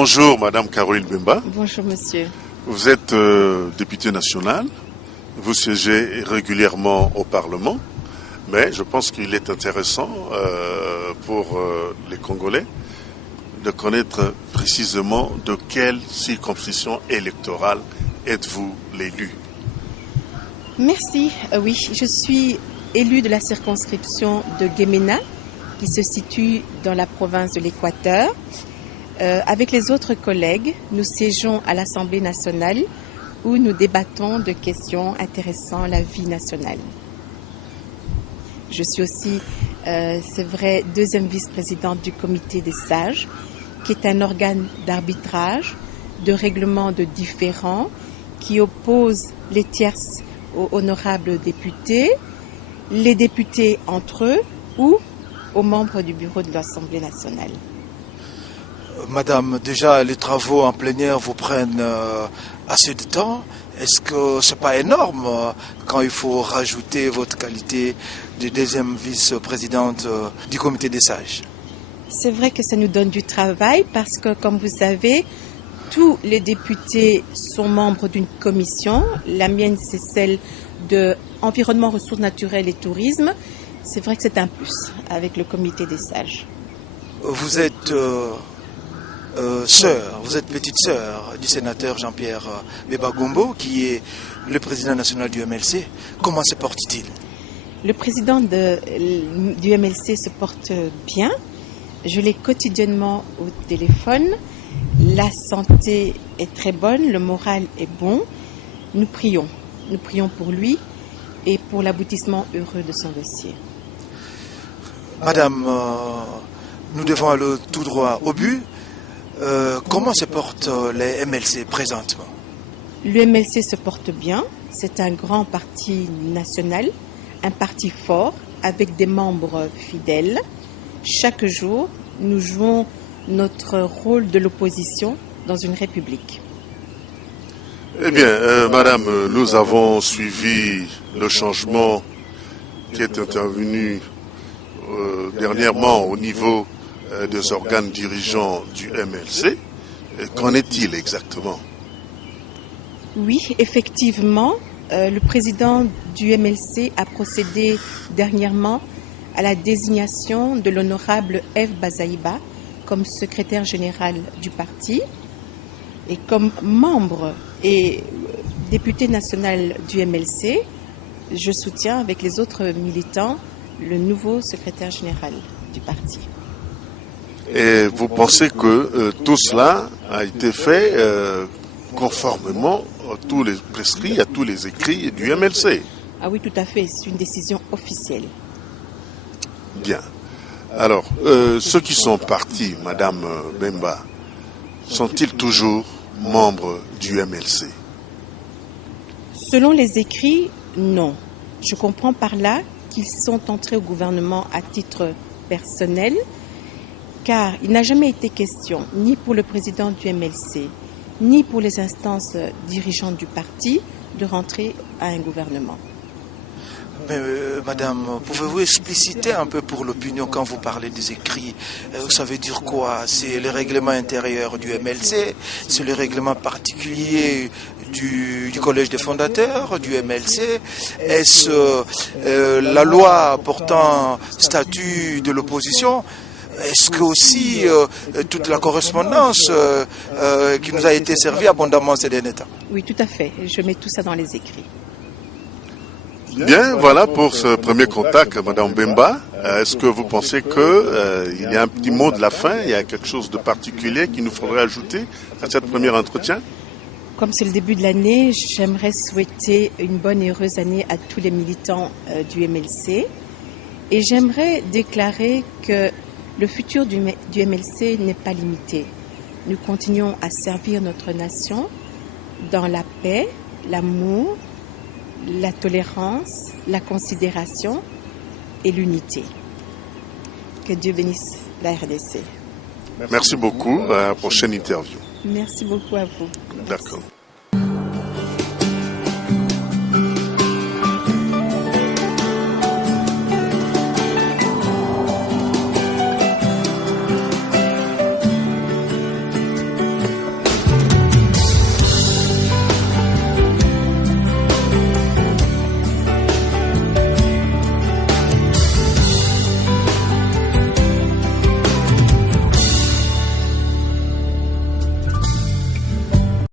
Bonjour Madame Caroline Bemba. Bonjour monsieur. Vous êtes députée nationale, vous siégez régulièrement au Parlement, mais je pense qu'il est intéressant pour les Congolais de connaître précisément de quelle circonscription électorale êtes-vous l'élu. Merci. Oui, je suis élu de la circonscription de Guéména, qui se situe dans la province de l'Équateur. Avec les autres collègues, nous siégeons à l'Assemblée nationale où nous débattons de questions intéressant la vie nationale. Je suis aussi, c'est vrai, deuxième vice-présidente du comité des sages, qui est un organe d'arbitrage, de règlement de différends, qui oppose les tierces aux honorables députés, les députés entre eux ou aux membres du bureau de l'Assemblée nationale. Madame, déjà les travaux en plénière vous prennent assez de temps. Est-ce que c'est pas énorme quand il faut rajouter votre qualité de deuxième vice-présidente du comité des sages? C'est vrai que ça nous donne du travail parce que, comme vous savez, tous les députés sont membres d'une commission. La mienne, c'est celle de Environnement, Ressources naturelles et Tourisme. C'est vrai que c'est un plus avec le comité des sages. Vous êtes vous êtes petite sœur du sénateur Jean-Pierre Bemba Gombo, qui est le président national du MLC. Comment se porte-t-il? Le président du MLC se porte bien. Je l'ai quotidiennement au téléphone. La santé est très bonne, le moral est bon. Nous prions pour lui et pour l'aboutissement heureux de son dossier. Madame, nous devons aller tout droit au but. Comment se portent les MLC présentement? Le MLC se porte bien. C'est un grand parti national, un parti fort avec des membres fidèles. Chaque jour, nous jouons notre rôle de l'opposition dans une république. Eh bien, Madame, nous avons suivi le changement qui est intervenu dernièrement au niveau des organes dirigeants du MLC. Qu'en est-il exactement? Oui, effectivement, le président du MLC a procédé dernièrement à la désignation de l'honorable Eve Bazaïba comme secrétaire général du parti et comme membre et député national du MLC, je soutiens avec les autres militants le nouveau secrétaire général du parti. Et vous pensez que tout cela a été fait conformément à tous les prescrits, à tous les écrits du MLC? Ah oui, tout à fait, c'est une décision officielle. Bien. Alors, ceux qui sont partis, Madame Bemba, sont-ils toujours membres du MLC? Selon les écrits, non. Je comprends par là qu'ils sont entrés au gouvernement à titre personnel, car il n'a jamais été question, ni pour le président du MLC, ni pour les instances dirigeantes du parti, de rentrer à un gouvernement. Mais, madame, pouvez-vous expliciter un peu pour l'opinion quand vous parlez des écrits? Ça veut dire quoi? C'est le règlement intérieur du MLC? C'est le règlement particulier du collège des fondateurs du MLC? Est-ce la loi portant statut de l'opposition? Est-ce que aussi toute la correspondance qui nous a été servie abondamment ces derniers temps? Oui, tout à fait. Je mets tout ça dans les écrits. Bien, voilà pour ce premier contact, Madame Bemba. Est-ce que vous pensez qu'il y a un petit mot de la fin, il y a quelque chose de particulier qu'il nous faudrait ajouter à cette premier entretien? Comme c'est le début de l'année, j'aimerais souhaiter une bonne et heureuse année à tous les militants du MLC. Et j'aimerais déclarer que le futur du MLC n'est pas limité. Nous continuons à servir notre nation dans la paix, l'amour, la tolérance, la considération et l'unité. Que Dieu bénisse la RDC. Merci beaucoup. À la prochaine interview. Merci beaucoup à vous. D'accord.